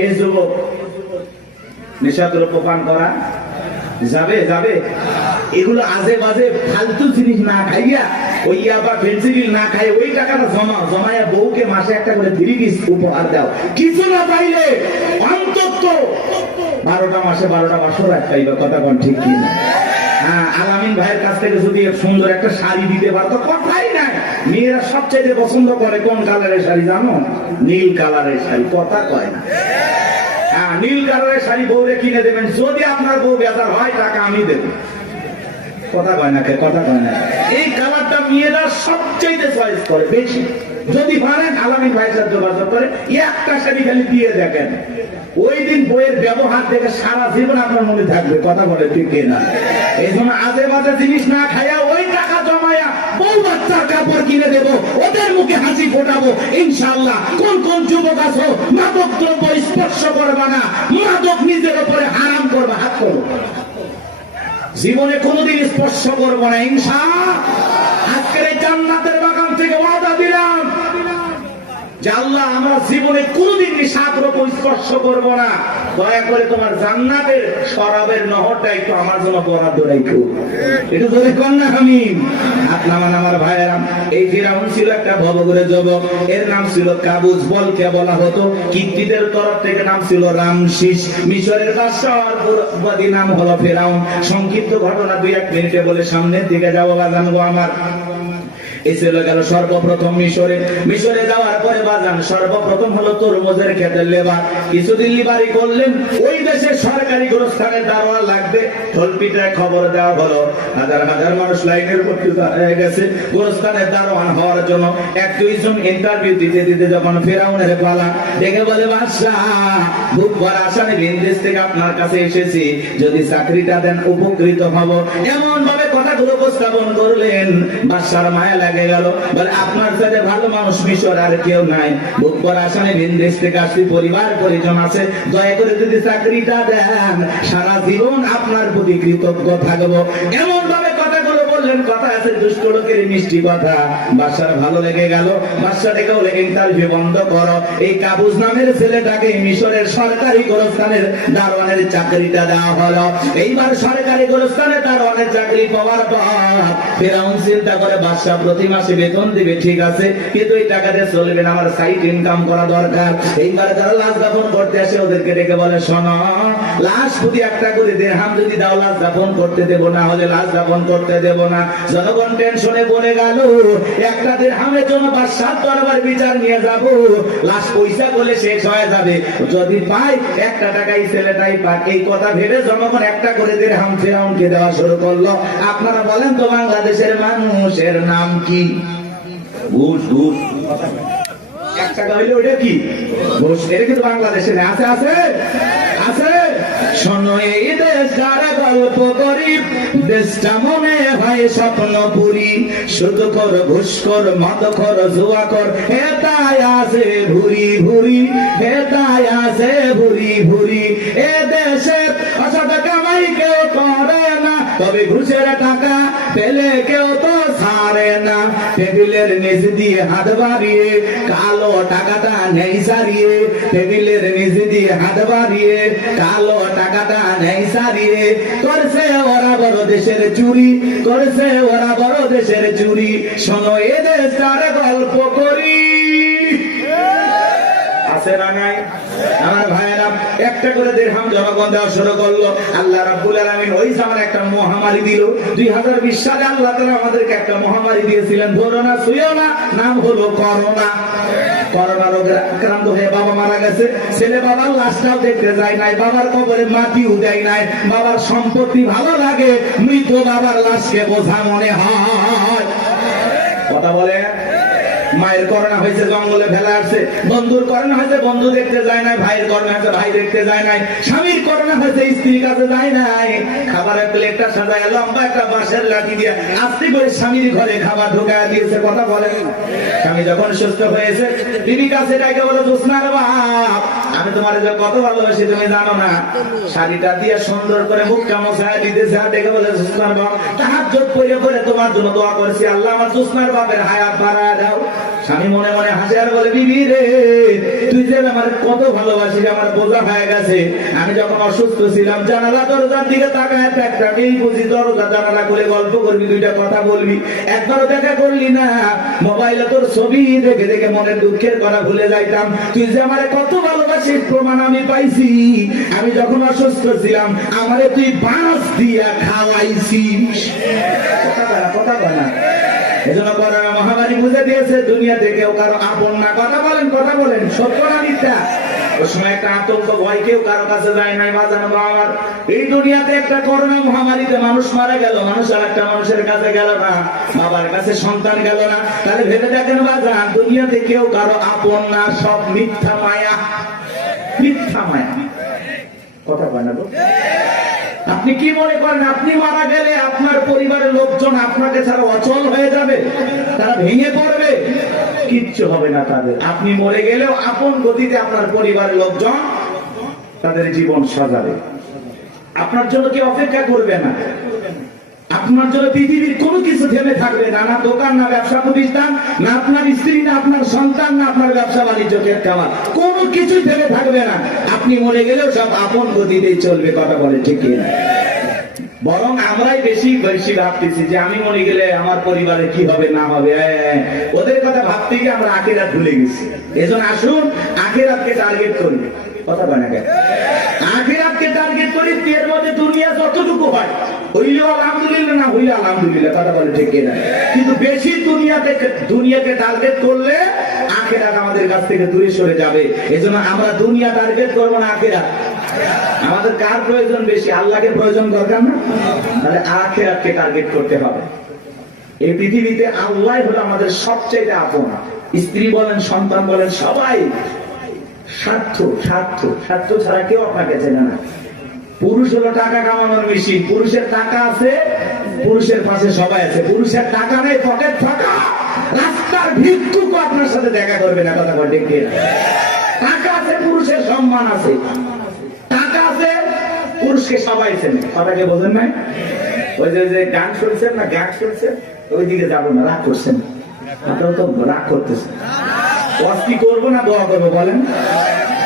এই যুবক নেশাদ্রব্য পান করা যাবে যাবে এগুলো আজে বাজে ফালতু জিনিস না খাইয়া ওই ইয়াবা ফেন্সিডিল না খাই ওই টাকাটা জমায়া বউকে মাসে একটা করে 3 পিস উপহার দাও। কিছু না পাইলে অন্তত 12টা মাসে 12টা বছর খাইবা। কথা কোন ঠিক কি না? হ্যাঁ, আলামিন ভাইয়ের কাছ থেকে যদি সুন্দর একটা শাড়ি দিতে পারতো কথাই নাই। মেয়েরা সবচেয়ে পছন্দ করে কোন কালারের শাড়ি জানো? নীল কালারের শাড়ি। কথা কয় না? হ্যাঁ, নীল কালারের শাড়ি বউরে কিনে দেবেন। যদি আপনার বউ বেজার হয় টাকা আমি দেব। কথা কয় না? কথা কয় না? এই কালারটা মেয়েরা সবচেয়ে চয়েস করে বেশি। যদি পারেন আলামিন ভাইয়ের সাথে যোগাযোগ করে একটা শাড়ি খালি দিয়ে দেখেন, ওই দিন বইয়ের ব্যবহার দেখে সারা জীবন আপনার মনে থাকবে। কথা বলে ঠিক না? এই জন্য আজে বাজে জিনিস না খাইয়া ওই টাকা জমায়া বউ বাচ্চার কাপড় কিনে দেবো, ওদের মুখে হাসি ফোটাবো ইনশাআল্লাহ। কোন কোন যুবক আছো মাদক দ্রব্য স্পর্শ করবা না, মাদক নিজের উপরে হারাম করবা, হাত করো। জীবনে কোনোদিন স্পর্শ করবো না ইনশাআল্লাহ। আজকের এই জান্নাতের বাগান থেকে ওয়াদা দিলাম যে আল্লাহ আমরা জীবনে কোনোদিন নেশাদ্রব্য স্পর্শ করবো না। দয়া করে তোমার জান্নাতের শরাবের নহরটা একটু আমার জন্য বরাদ্দ রাখো। একটু জোরে কর না আমিন। আপনার আমার ভাইয়েরা, এই ফিরাউন ছিল একটা ভবঘুরে যুবক। এর নাম ছিল কাবুজ। বলকে বলা হতো। কিত্তিদের তরফ থেকে নাম ছিল রামশিস। মিশরের বাদশাহর পুরোবাদী নাম হলো ফিরাউন। সংক্ষিপ্ত ঘটনা 2-1 মিনিটে বলে সামনের দিকে যাবো বাজানগো আমার। এসে গেল সর্বপ্রথম মিশরে যাওয়ার পরে বাজান সর্বপ্রথম হলো তরমুজের ক্ষেতের লেবার। কিছুদিন লিবারি করলেন। ওই দেশে সরকারি গোরস্থানের দারোয়ান লাগবে। ঢোলপিটায় খবর দেওয়া হলো হাজার হাজার মানুষ লাইনের উপস্থিত হয়ে গেছে গোরস্থানের দারোয়ান হওয়ার জন্য। 1-2 জন ইন্টারভিউ দিতে দিতে যখন ফেরাউনের পালা, দেখে বলে বাদশাহ বুক ভরা আসামে বিদেশ থেকে আপনার কাছে এসেছি, যদি চাকরিটা দেন উপকৃত হব। এমন ভাবে কথাগুলো উপস্থাপন করলেন বাদশার মায়া লাগে গেল। বলে আপনার সাথে ভালো মানুষ মিশর আর কেউ নাই। বুক ভরা আসামে বিদেশ থেকে আসছি, পরিবার পরিজন আছে, দয়া করে যদি চাকরিটা দেন সারা জীবন আপনার প্রতি কৃতজ্ঞ থাকবো। এমন ভাবে কথাগুলো বললেন। কথা আছে দুষ্ট লোকের মিষ্টি কথা। বাদশার ভালো লেগে গেল। বাদশা ডেকে বলে ইন্টারভিউ বন্ধ করো। এই কাবুজ নামের ছেলেটাকে মিশরের সরকারি গোরস্থানের দারোয়ানের চাকরিটা দেওয়া হলো। এইবার সরকারি গোরস্থানে দারোয়ানের চাকরি পাওয়ার পর ফেরাউন চিন্তা করে বাদশা প্রতি মাসে বেতন দিবে, ঠিক আছে, কিন্তু এই টাকা দিয়ে চলবে না, আমার সাইড ইনকাম করা দরকার। এইবার যারা লাশ দাফন করতে আসে ওদেরকে ডেকে বলে শোনো, লাশ প্রতি 1টা করে দিরহাম যদি দাও লাশ দাফন করতে দেবো, না হলে লাশ দাফন করতে দেবো না। জনগণ টেনশনে পড়ে গেল। 1টা দিরহামের জন্য বাদশার দরবার বিচার নিয়ে যাব। লাশ পয়সা বলে শেষ হয়ে যাবে, যদি পাই 1টা টাকাই ছেলেটাই পাক। এই কথা ভেবে জনগণ 1টা করে দিরহাম ফেরাউনকে দেওয়া শুরু করলো। আপনারা বলেন তো বাংলাদেশের মানুষের নাম কি? ঘুষ। 1 টাকা হইলে ওইটা কি? ঘুষ। এটা কিন্তু বাংলাদেশে আছে আছে আছে। শোনো এই দেশটার গল্প করি, দেশটা মনে হয় স্বপ্নপুরী। শুধু কর ঘুষ কর মদ কর জুয়া কর, হেতায় আছে ভুরি ভুরি, হেতায় আছে ভুরি ভুরি। এ দেশে অসৎ কামাই কেউ করে না, তবে ঘুষের টাকা পেলে কেউ তো ছাড়ে না। টেবিলের নিচ দিয়ে হাত বাড়িয়ে কালো টাকাটা নেই সারিয়ে, টেবিলের নিচ দিয়ে হাত বাড়িয়ে কালো টাকাটা নেই সারিয়ে। করছে ওরা বড় দেশের চুরি, করছে ওরা বড় দেশের চুরি। শোনো এ দেশটার গল্প করি, আছে না নাই? আমার ভাইয়েরা 1টা করে দিরহাম জনগণ দেওয়া শুরু করলো। আল্লাহ রাব্বুল আলামিন ওই সময় একটা মহামারী দিল। 2020 সালে আল্লাহ তাআলা আমাদেরকে একটা মহামারী দিয়েছিলেন, ধরো না ছুঁয়ো না, নাম হলো করোনা। করোনা রোগে আক্রান্ত হয়ে বাবা মারা গেছে। ছেলে বাবার লাশটাও দেখতে যায় নাই, বাবার কবরে মাটিও দেয় নাই। বাবার সম্পত্তি ভালো লাগে, মৃত বাবার লাশকে বোঝা মনে হয়। কথা বলে। মায়ের করোনা হয়েছে, জঙ্গলে ফেলা আসছে। বন্ধুর করোনা হয়েছে, বন্ধু দেখতে যায় নাই। ভাইয়ের করোনা হয়েছে, ভাই দেখতে যায় নাই। স্বামীর করোনা হয়েছে, স্ত্রীর কাছে যায় নাই। খাবারের প্লেটটা সাজায় লম্বা একটা বাঁশের লাঠি দিয়ে আস্তে করে স্বামীর ঘরে খাবার ঢোকায় দিয়েছে। কথা বলেন। স্বামী যখন সুস্থ হয়েছে, বিবি কাছে ডাকে বলে, জোসনার বাপ, আমি তোমার কত ভালোবাসি তুমি জানো না। শাড়িটা দিয়ে সুন্দর করে মুখটা মোছায় দিতেছে। আর ডেকে বলে, জোসনার বাপ, তাহাজ্জুদ পড়ে পড়ে তোমার জন্য দোয়া করেছি, আল্লাহ আমার জোসনার বাপের হায়াত বাড়ায় দাও। স্বামী মনে মনে হাসে আর বলে, বিবি রে তুই যে আমার কত ভালোবাসিস, আমার বোঝা হয়ে গেছে। আমি যখন অসুস্থ ছিলাম জানালা দরজার দিকে তাকায় একটা এই বুঝি দরজা জানালা করে গল্প করবি, দুইটা কথা বলবি, একবারও দেখা করলি না। মোবাইলে তোর ছবি দেখে দেখে মনের দুঃখের কথা ভুলে যাইতাম। তুই যে আমার কত ভালোবাসিস প্রমাণ আমি পাইছি। আমি যখন অসুস্থ ছিলাম আমারে তুই বাঁশ দিয়া খাওয়াইছিস। কথা বলা এজন্য করোনা মহামারী বুঝে দিয়েছে দুনিয়াতে কেউ কারো আপন না। কথা বলেন সত্য না মিথ্যা? ওই সময় একটা আতঙ্ক ভয়, কেউ কারো কাছে যায় নাই। বাজানো আমার এই দুনিয়াতে একটা করোনা মহামারীতে মানুষ মারা গেল, মানুষ আর একটা মানুষের কাছে গেল না, বাবার কাছে সন্তান গেল না। তাহলে ভেবে দেখেন বাজান, দুনিয়াতে কেউ কারো আপন না, সব মিথ্যা মায়া, মিথ্যা মায়া। কথা বলে না? আপনি কি মনে করেন আপনি মারা গেলে আপনার পরিবারের লোকজন আপনাকে ছাড়া অচল হয়ে যাবে, তারা ভেঙে পড়বে? কিচ্ছু হবে না তাদের। আপনি মরে গেলেও আপন গতিতে আপনার পরিবারের লোকজন তাদের জীবন সাজাবে। আপনার জন্য কি অপেক্ষা করবে না? আপনার জন্য পৃথিবীর কোনো কিছু থেমে থাকবে না, না দোকান, না ব্যবসা প্রতিষ্ঠান, না আপনার স্ত্রী, না আপনার সন্তান, না আপনার ব্যবসা বাণিজ্য, ক্ষেত খামার, কোনো কিছুই থেমে থাকবে না। আপনি মরে গেলেও সব আপন গতিতেই চলবে। কথা বলে ঠিক না? বরং আমরাই বেশি বেশি ভাবতেছি যে আমি মরে গেলে আমার পরিবারে কি হবে না হবে। ওদের কথা ভাবতে গিয়ে আমরা আখিরাত ভুলে গেছি। এজন্য আসুন আখিরাতকে টার্গেট করি। কথা বলে না? আখিরাতকে টার্গেট করি। এর মধ্যে দুনিয়া যতটুকু হয় হইলেও আলহামদুলিল্লাহ, না হইলে আলহামদুলিল্লাহ। কথা বলে ঠিক না? কিন্তু বেশি দুনিয়াকে টার্গেট করলে আখিরাত আমাদের কাছ থেকে দূরে সরে যাবে। এজন্য আমরা দুনিয়া টার্গেট করবো না, আখিরাত। আমাদের কার প্রয়োজন বেশি? আল্লাহকে প্রয়োজন দরকার না? তাহলে আখিরাতকে টার্গেট করতে হবে। এই পৃথিবীতে আল্লাহ হলো আমাদের সবচেয়ে আপন। স্ত্রী বলেন, সন্তান বলেন, সবাই স্বার্থ স্বার্থ স্বার্থ ছাড়া কেউ আপনাকে চেনে না। পুরুষ হলো টাকা কামানোর মেশিন। পুরুষের টাকা আছে, পুরুষের পাশে সবাই আছে। পুরুষের টাকা নেই, পকেট ফাঁকা, রাস্তার ভিক্ষুক আপনার সাথে দেখা করবে না। কথা বলে ঠিক না? টাকা আছে, পুরুষের সম্মান আছে। টাকা আছে, পুরুষকে সবাই চেনে। কথাকে বোঝেন নাই? ওই যে গান শুনছেন না, গান শুনছেন, ওইদিকে যাবো না, রাগ করছেন। আপনারা তো রাগ করতেছেন। কি করবো না দোয়া করবো বলেন?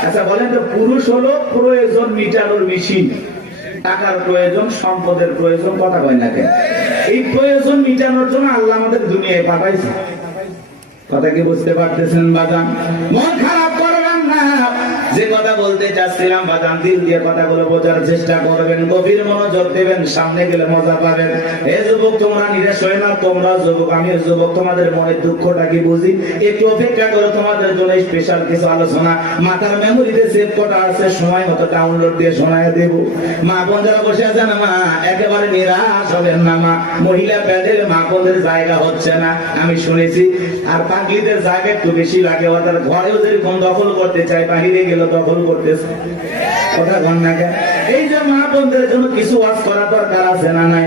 আচ্ছা বলেন তো, পুরুষ হলো প্রয়োজন মিটানোর মেশিন। টাকার প্রয়োজন, সম্পদের প্রয়োজন। কথা কয় না কেন? এই প্রয়োজন মিটানোর জন্য আল্লাহ আমাদের দুনিয়ায় পাঠাইছে। কথা কি বুঝতে পারতেছেন বাজান? মন খারাপ করবেন না। যে কথা বলতে চাচ্ছিলাম বাজান, দিল দিয়ে কথাগুলো বোঝার চেষ্টা করবেন, গভীর মনোযোগ দেবেন, সামনে গেলে মজা পাবেন। হে যুবক, তোমরা নিরাশ হয় না। তোমরা যুবক, আমিও যুবক, তোমাদের মনের দুঃখটা কি বুঝি। একটু অপেক্ষা করো, তোমাদের জন্য স্পেশাল কিছু আলোচনা মাথার মেমোরিতে সেভ করা আছে, সময় মতো ডাউনলোড দিয়ে শোনায় দেব। মা বোন যারা বসে আছে না, মা একেবারে নিরাশ হবেন না। মা মহিলা প্যান্ডেলে মা বোনদের জায়গা হচ্ছে না, আমি শুনেছি। আর পাগলিদের জায়গা একটু বেশি লাগে। ওদের ঘরেও যেরকম দখল করতে চায়, বাহিরে গেলে দখল করতেছে। কথা বল না কেন? এই যে মা বোনদের জন্য কিছু ওয়াজ করা দরকার আছে না নাই?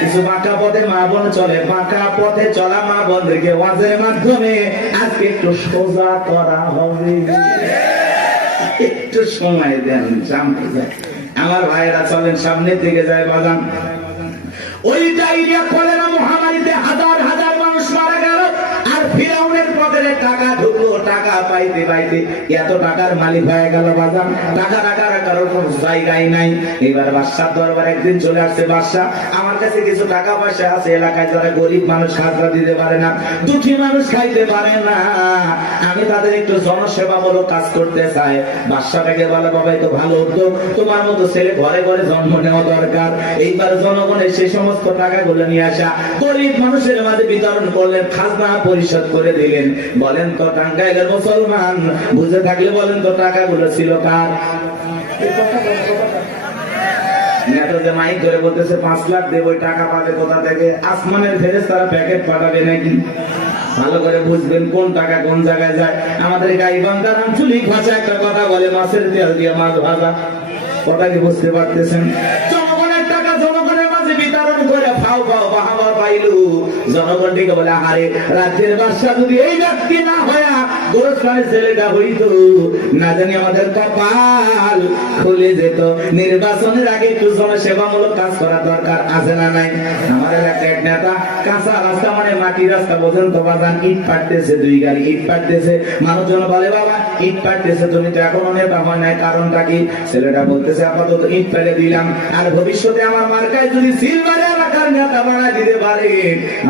কিছু বাঁকা পথে মা বোন চলে, বাঁকা পথে চলা মা বোনদেরকে ওয়াজের মাধ্যমে আজকে একটু সোজা করা হবে। একটু সময় দেন, সামনে যায়। আমার ভাইয়েরা চলেন, সামনে থেকে যায় বাগান। ওই ডায়রিয়া কলেরা মহামারীতে হাজার হাজার মানুষ মারা গেল। আর ফিরাউনের পকেটে টাকা ঢুকলো, টাকা পাইতে পাইতে এত টাকার মালিক হয়ে গেল বাজান। টাকা টাকার কারোর কোনো জায়গায় নাই। এবার বাদশার দরবার একদিন চলে আসছে, বাদশা আমার কাছে কিছু টাকা পয়সা আছে, এলাকায় যারা গরিব মানুষ খাজনা দিতে পারে না, দুঃখী মানুষ খাইতে পারে না, আমি তাদের একটু জনসেবামূলক কাজ করতে চাই। বাদশাটাকে বলে, বাবা তো ভালো উদ্যোগ, তোমার মতো ছেলে ঘরে ঘরে জন্ম নেওয়া দরকার। এইবার জনগণের সেই সমস্ত টাকাগুলো নিয়ে আসা, গরিব মানুষের মাঝে বিতরণ করলেন, খাজনা পরিশোধ করে দিলেন। বলেন তো টাঙ্গাইলের মুসলমান বুঝে থাকলে বলেন তো টাকাগুলো ছিল কার? মাইক ধরে বলতেছে 5 লাখ দেব, টাকা পাবে কোথা থেকে? আসমানের ফেরেশতারা প্যাকেট পাঠাবে নাকি? ভালো করে বুঝবেন কোন টাকা কোন জায়গায় যায়। আমাদের গাইবান্ধার আঞ্চলিক ভাষা একটা কথা বলে, মাছের তেল দিয়ে মাছ ভাজা। কথা কি বুঝতে পারতেছেন? জনগণের টাকা জনগণের মাঝে বিতরণ করে ফাও ফাও বাহাবা পাইলু। জনগণ থেকে বলে, আরে রাজ্যের বাদশা যদি এই ব্যক্তি না হয়া গোরস্থানের ছেলেটা হইতো, না জানি আমাদের কপাল খুলে যেত। নির্বাচনের আগে একটু জনসেবামূলক কাজ করা দরকার আছে না নাই? আমার এলাকার এক নেতা কাঁচা রাস্তা মানে মাটি রাস্তা বোঝেন তো বাজান, ইট পাড়তেছে, 2 গাড়ি ইট পাড়তেছে। মানুষজন বলে বাবা ইট পাড়তেছে, তুমি তো এখনো নেতা হয় নাই, কারণটা কি? ছেলেটা বলতেছে আপাতত ইট ফেলে দিলাম, আর ভবিষ্যতে আমার মার্কায় যদি সিলভারে এলাকার নেতা বানায় দিতে পারে,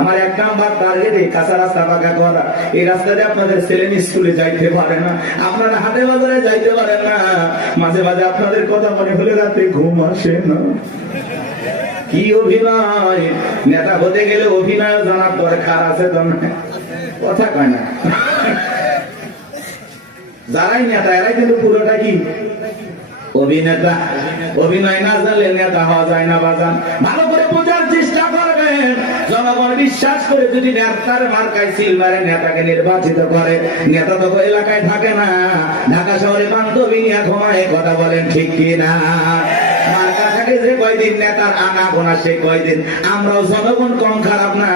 আমার 1 নাম্বার টার্গেট এই কাঁচা রাস্তা পাকা করা। এই রাস্তাতে আপনাদের ছেলে স্কুলে যাইতে পারে না, আপনারা হাটে বাজারে যাইতে পারেন না, মাঝে মাঝে আপনাদের কথা মনে হলে রাতে ঘুম আসে না। কি অভিনয়! নেতা হতে গেলে অভিনয় জানার দরকার আছে তো না? কথা কয় না। যারাই নেতা এরাই কিন্তু পুরোটা কি অভিনেতা। অভিনয় না জানলে নেতা হওয়া যায় না বাজান। ভালো করে বোঝার চেষ্টা করবেন। জনগণ বিশ্বাস করে যদি নেতার মার্কায় সিল মারে নেতাকে নির্বাচিত করে, নেতা তো এলাকায় থাকে না, ঢাকা শহরে বান্ধবী নিয়ে ঘুমায়। কথা বলেন ঠিক কি না? মার্কা থাকে যে কয়দিন, নেতার আনা গোনা সে কয়দিন। আমরাও জনগণ কম খারাপ না।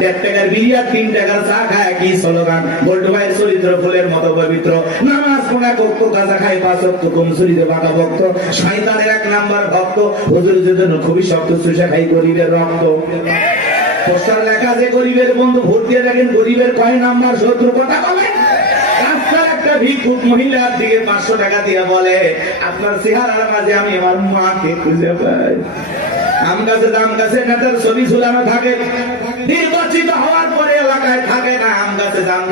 1.5 টাকার বিরিয়ার 3 টাকার চা খায় কি স্লোগান? বল্টু ভাইয়ের চরিত্র ফুলের মতো পবিত্র, নামাজ পড়া কক্ষ গাঁজা খাই 5 ওয়াক্ত, কম চরিত্র বাঁকা ভক্ত, শয়তানের 1 নাম্বার ভক্ত, হুজুরের জন্য খুবই শক্ত, চুষা খাই গরিবের রক্ত। পোস্টার লেখা যে গরিবের বন্ধু, ভোট দিয়ে দেখেন গরিবের কয় নাম্বার শত্রু। কথা বলে রাস্তার একটা ভিক্ষুক মহিলার দিকে 500 টাকা দিয়ে বলে আপনার চেহারার মাঝে আমি আমার মাকে খুঁজে পাই। আম গাছে নেতার ছবি ঝুলানো থাকে, নির্বাচিত হওয়ার পরে এলাকায় থাকে না। আম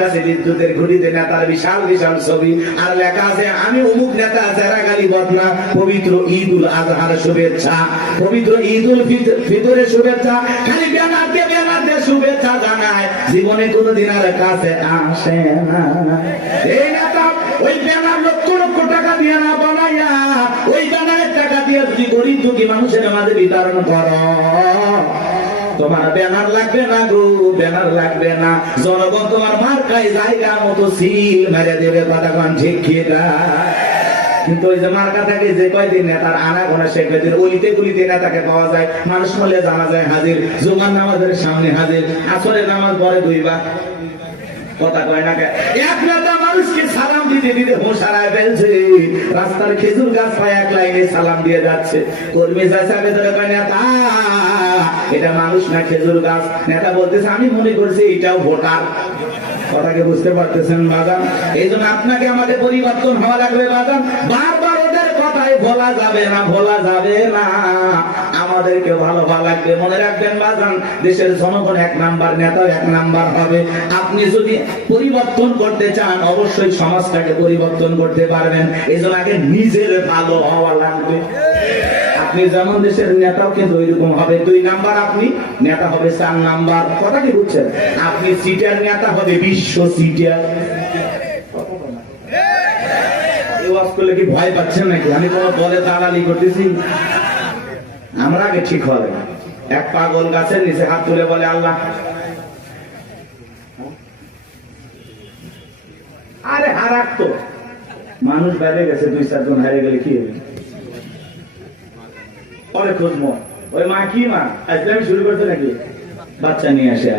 গাছে বিদ্যুতের ঘুড়িতে নেতার বিশাল বিশাল ছবি, আর লেখা আছে আমি অমুক নেতা, যারা গালি বদনা। পবিত্র ঈদ উল আজহার শুভেচ্ছা, পবিত্র ঈদ উল ফিতরের শুভেচ্ছা, খালি ব্যানার দিয়ে শুভেচ্ছা জানায়, জীবনে কোনোদিন আর কাছে আসে না। এই নেতা ওই ব্যানার লক্ষ লক্ষ টাকা দিয়ে না বানাইয়া, ওই ব্যানারের টাকা দিয়ে যদি গরিব দুঃখী মানুষের মাঝে বিতরণ করো, তোমার ব্যানার লাগবে না গো, ব্যানার লাগবে না। জনগণ তোমার মার্কায় জায়গা মতো সিল মেরে দেবে। কথা কোন ঠিক কি না? কিন্তু ওই যে মার্কা থাকে যে কয়দিন নেতার আনা গোনা সে কয়দিন, অলিতে গলিতে নেতাকে পাওয়া যায়। মানুষ মলে জানা যায় হাজির, জুমার নামাজের সামনে হাজির, আসরের নামাজ পরে 2 বার। কথা কয় না কে? এক নেতা মানুষকে সালাম দিতে দিতে হোশ হারায় ফেলছে, রাস্তার খেজুর গাছ পায় 1 লাইনে সালাম দিয়ে যাচ্ছে। কর্মী যাচ্ছে ভেতরে কয় নেতা এটা মানুষ না খেজুর গাছ। নেতা বলতেছে আমি মনে করছি এটাও ভোটার। কথাকে বুঝতে পারতেছেন বাজান? এই জন্য আপনাকে আমাদের পরিবর্তন হওয়া লাগবে বাজান। বারবার ওদের কথায় ভোলা যাবে না, ভোলা যাবে না। আমাদেরকে ভালো লাগবে। মনে রাখবেন বাজান, দেশের জনগণ 1 নাম্বার, নেতা 1 নাম্বার হবে। আপনি যদি পরিবর্তন করতে চান, অবশ্যই সমাজটাকে পরিবর্তন করতে পারবেন। এই জন্য আগে নিজের ভালো হওয়া লাগবে। আপনি যেমন দেশের নেতাও কিন্তু ওইরকম হবে। 2 নাম্বার আপনি, নেতা হবে 4 নাম্বার। কথা কি বুঝছেন? আপনি সিটার, নেতা হবে বিশ্ব সিটার। কি ভয় পাচ্ছেন নাকি? আমি কোন দলে দালালি করতেছি? আমরা আগে ঠিক হবে। এক পাগল গাছের নিচে হাত তুলে বলে আল্লাহ, আরে হারাক তো মানুষ বাইরে গেছে, 2-4 জন হারিয়ে গেলে কি হবে? পরে খুঁজবো ওই মা কি মা আজকে শুরু করতে নাকি বাচ্চা নিয়ে আসে,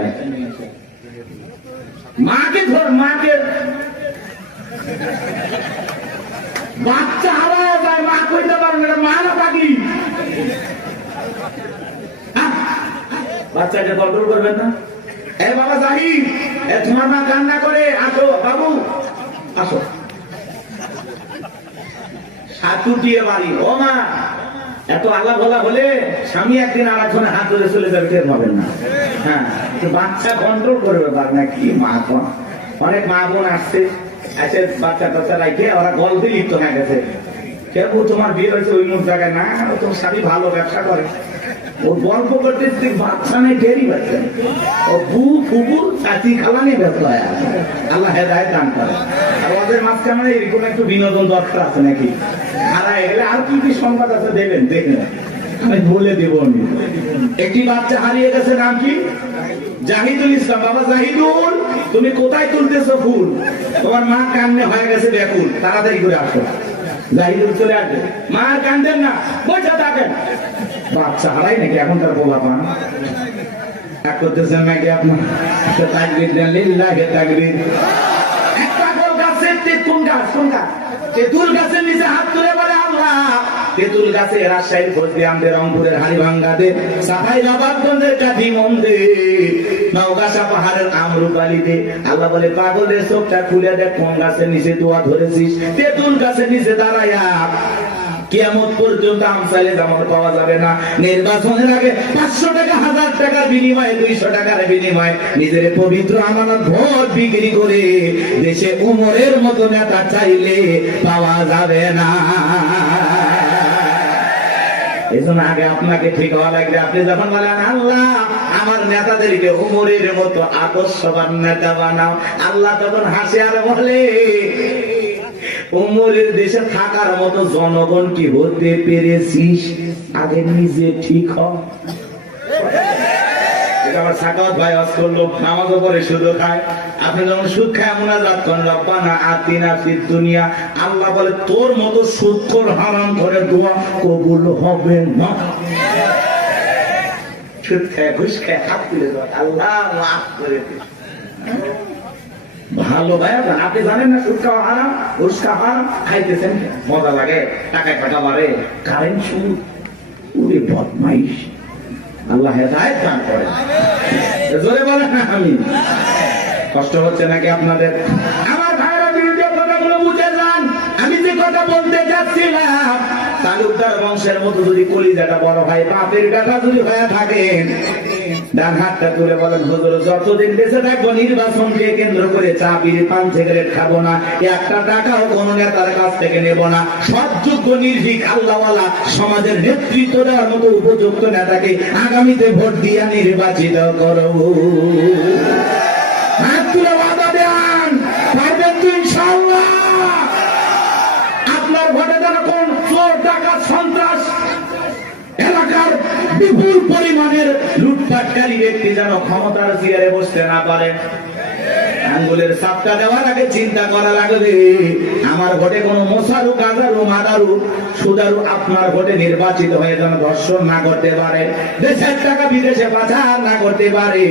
মাকে ধর, মাকে বাচ্চা হারায় যায়, মা কইতে পারবে না, মা না পাগলি। বাচ্চাকে কন্ট্রোল করবেন না। এ বাবা জাহিদ, তোমার মা কান্না করে, আসো বাবু আসো। সাতুটিয়ে বাড়ি, ও মা এত আলাপ বলা হলে স্বামী একদিন আর একজনে হাত ধরে চলে যাবে, টের পাবেন না। হ্যাঁ, বাচ্চা কন্ট্রোল করবে পার না কি মা। অনেক মা বোন আসছে, এসে বাচ্চা টাচ্চা রাখে ওরা গল্পে লিপ্ত হয়ে গেছে। কেউ তোমার বিয়ে হয়েছে ওই মুখ জায়গায় না, তোমার স্বামী ভালো ব্যবসা করে, ও গল্প করতে বাচ্চা নেই, টেরই পাচ্ছে। ও বু ফুবু চাচি খালা নিয়ে ব্যস্ত হয়। আল্লাহ হেদায়েত দান করে। আর ওদের মাঝখানে এরকম একটু বিনোদন দরকার আছে নাকি? হারায় গেলে আর কি কি সংবাদ আছে দেবেন, দেখেন আমি বলে দেব। একটি বাচ্চা হারিয়ে গেছে, নাম কি? জাহিদুল ইসলাম। বাবা জাহিদুল, তুমি কোথায় তুলতেছো ফুল? তোমার মা কান্নে হয়ে গেছে ব্যাকুল, তাড়াতাড়ি করে আসো। জাহিদুল চলে আসবে, মা কান্দেন না, বসে থাকেন। বাচ্চা হারাই নাকি এখনকার বলা পান করতেছেন নাকি আপনার? তাকবীর দেন, লিল্লাহি তাকবীর। একটা কোন গাছ কোন গাছ? তেঁতুল গাছের নিচে হাত তুলে বলে আল্লাহ তেঁতুল গাছে রাজশাহীর ফজলিয়ামদের রংপুরের হাড়িভাঙ্গাতে সাফাই নবাবগঞ্জের কাঠিমন্দে নওগাঁসা পাহাড়ের আমরুপালিতে আল্লাহ বলে পাগলের চোখটা খুলে দেখ কোন গাছের নিচে দোয়া ধরেছিস। তেঁতুল গাছের নিচে দাঁড়াইয়া কিয়ামত পর্যন্ত আমসালে জামাত পাওয়া যাবে না। নির্বাচনের আগে 500 টাকা 1000 টাকার বিনিময়ে 200 টাকার বিনিময়ে নিজের পবিত্র আমানত ভোট বিক্রি করে দেশে উমরের মতো নেতা চাইলে পাওয়া যাবে না। এজন্য আগে আপনাকে ঠিক হওয়া লাগবে। আপনি যখন বলেন আল্লাহ আমার নেতাদেরকে উমরের মতো আদর্শবান নেতা বানাও, আল্লাহ তখন হাসে আর বলে উমরের দেশে থাকার মতো জনগণ কি হতে পেরেছিস? আগে নিজে ঠিক হ। আমার সাকাওয়াত ভাই আজ করলো নামাজও পড়ে সুদ খায়। আপনি যখন সুদ খায় মুনাজাত করেন রব্বানা আতিনা ফিদ দুনিয়া, আল্লাহ বলে তোর মতো সুদখোর হারাম করে দোয়া কবুল হবে না। সুদ খায় ঘুষ খায় হাত তুলে দেওয়া আল্লাহ মাফ করে দিন। ভালো ভাই আপনি জানেন না সুদ খাওয়া হারাম, ঘুষ খাওয়া হারাম, খাইতেছেন মজা লাগে, টাকায় টাকা বাড়ে, কারেন্ট সুদ, ওরে বদমাইশ। আল্লাহ হেদায়েত দান করেন। জোরে বলেন আমিন। কষ্ট হচ্ছে নাকি আপনাদের? আমার ভাইরা ভিডিও কথাগুলো বুঝে যান। আমি যে কথা বলতে যাচ্ছিলাম তালুকদার বংশের মতো যদি কলিজাটা বড় হয়, বাপের বেটা যদি হয়ে থাকেন, ডান হাতটা তুলে বলেন হুজুর যতদিন বেঁচে থাকবো নির্বাচনকে কেন্দ্র করে চা বিড়ি পান সিগারেট খাবো না, একটা টাকাও কোন নেতার কাছ থেকে নেব না। সৎযোগ্য নির্ভীক আল্লাহওয়ালা সমাজের নেতৃত্ব দেওয়ার মতো উপযুক্ত নেতাকে আগামীতে ভোট দিয়ে নির্বাচিত করব। হাত তুলে ওয়াদা দেন, পারবেন তো ইনশাআল্লাহ? আপনার ভোটে যেন কোন চোর ডাকাত সন্ত্রাস এলাকার বিপুল পরিমাণের লুটপাটকারী ব্যক্তি যেন ক্ষমতার চেয়ারে বসতে না পারে। আঙ্গুলের সাপটা দেওয়ার আগে চিন্তা করা লাগবে আমার ভোটে কোনো মোসারু গাজারু মাদারু সুদারু আপনার ভোটে নির্বাচিত হয়ে যেন ধর্ষণ না করতে পারে, দেশের টাকা বিদেশে পাচার না করতে পারে।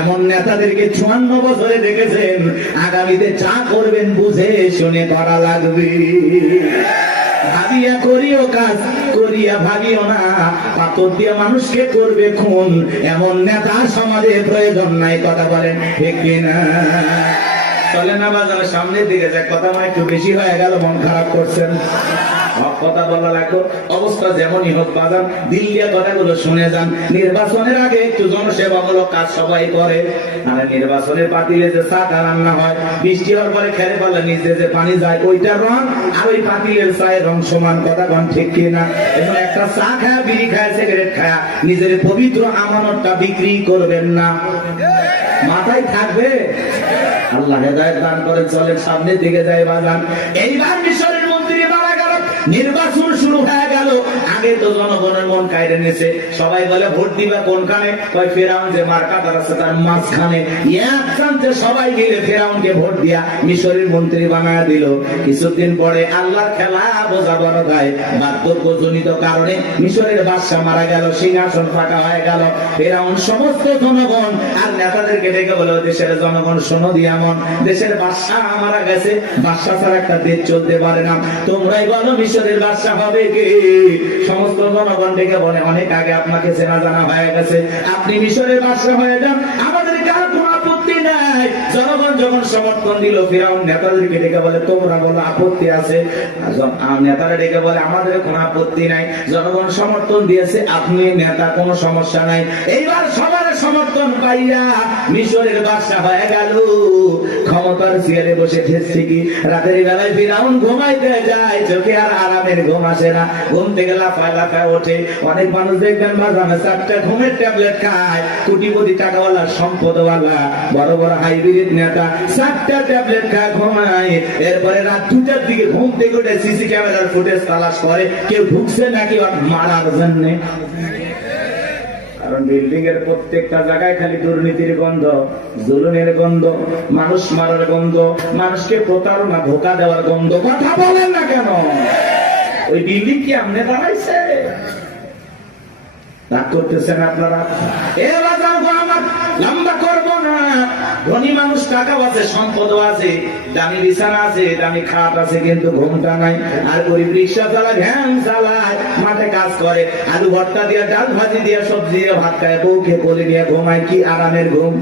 এমন নেতাদেরকে 54 বছরে দেখেছেন, আগামীতে যা করবেন বুঝে শুনে করা লাগবে। ভাবিয়া করিও কাজ, করিয়া ভাবিও না, পাথর দিয়ে মানুষকে করবে খুন, এমন নেতা সমাজে প্রয়োজন নাই। কথা বলেন ঠিক কিনা? চলে না বাজার সামনের দিকে যায়, কথা মানে একটু বেশি হয়ে গেল, মন খারাপ করছেন। কথা বলা লাগলো, অবস্থা যেমনই হোক বাজান দিল্লিয়া কথাগুলো শুনে যান। নির্বাচনের আগে একটু জনসেবামূলক কাজ সবাই করে, আর নির্বাচনের পাতিলে যে চা রান্না হয়, বৃষ্টি হওয়ার পরে খেলে পালা নিচে যে পানি যায়, ওইটার রং আর ওই পাতিলের চায়ের রং সমান। কথা কন ঠিক কিনা? এখন একটা চা খায়, বিড়ি খায়, সিগারেট খায়, নিজের পবিত্র আমানতটা বিক্রি করবেন না। মাথায় থাকবে। আল্লাহ হেদায়েত দান করেন। চলেন সামনের দিকে যাই বাজান। এইবার মিশরের মন্ত্রী মারা গেল, নির্বাচন শুরু হয়ে গেল। আগে তো জনগণের মন কায়রে নিছে, সবাই বলে ভোট দিবা কোনখানে? কয় ফেরাউন যে মার্কাদার আছে তার মাঝখানে। এক চান্সে সবাই মিলে ফেরাউনকে ভোট দিয়া মিশরের মন্ত্রী বানায় দিল। কিছুদিন পরে আল্লাহর খেলা বোঝা বড় ভাই, বার্ধক্যজনিত কারণে মিশরের বাদশা মারা গেল, সিংহাসন ফাঁকা হয়ে গেল। ফেরাউন সমস্ত জনগণ আর নেতাদেরকে ডেকে বলে, দেশের জনগণ শোনো দিয়া মন, দেশের বাদশা মারা গেছে, বাদশা ছাড়া একটা দেশ চলতে পারে না, তোমরাই বলো মিশরের বাদশা হবে কে? সমস্ত জনগণ ডেকে বলে, অনেক আগে আপনাকে চেনা জানা হয়ে গেছে, আপনি মিশরের বাদশা হয়ে যান, আমাদের কার কোনো আপত্তি নাই। জনগণ যখন সমর্থন দিল, ফিরাউন নেতাদেরকে ডেকে বলে, তোমরা বলো আপত্তি আছে? নেতারা ডেকে বলে, আমাদের কোনো আপত্তি নাই, জনগণ সমর্থন দিয়েছে, আপনি নেতা, কোনো সমস্যা নাই। এইবার সবার সমর্থন পাইয়া মিশরের বাদশা হয়ে গেল, ক্ষমতার চেয়ারে বসে ঠেসছে কি। রাতের বেলায় ফিরাউন ঘুমাইতে যায়, চোখে আর আরামের ঘুম আসে না, ঘুম থেকে লাফায় লাফায় ওঠে। অনেক মানুষ দেখবেন বাজানে 4টা ঘুমের ট্যাবলেট খায়, কোটিপতি টাকাওয়ালা সম্পদওয়ালা বড় বড় হাইব্রিড নেতা 4টা ট্যাবলেট খায়, ঘুমায়। এরপরে রাত 2টার দিকে ঘুম থেকে উঠে সিসি ক্যামেরার ফুটেজ তালাশ করে, কেউ ঢুকছে নাকি মারার জন্য। কারণ বিল্ডিং এর প্রত্যেকটা জায়গায় খালি দুর্নীতির গন্ধ, জুলুমের গন্ধ, মানুষ মারার গন্ধ, মানুষকে প্রতারণা ধোঁকা দেওয়ার গন্ধ। কথা বলেন না কেন? ওই বিল্ডিং কি আমনে দাঁড়াইছে? রাগ করতেছেন আপনারা? এ বাজার গো আমার, লম্বা করব না। ধনী মানুষ টাকা আছে, সম্পদ আছে, দামি বিছানা আছে, দামি খাট আছে, কিন্তু ঘুমটা নাই। আর গরিব রিক্সা চালায়, ভ্যান চালায়, মাঠে কাজ করে, আলু ভর্তা দিয়ে, ডাল ভাজি দিয়ে, সবজি দিয়ে ভাত খায়, বউকে কোলে নিয়ে ঘুমায়, কি আরামের ঘুম।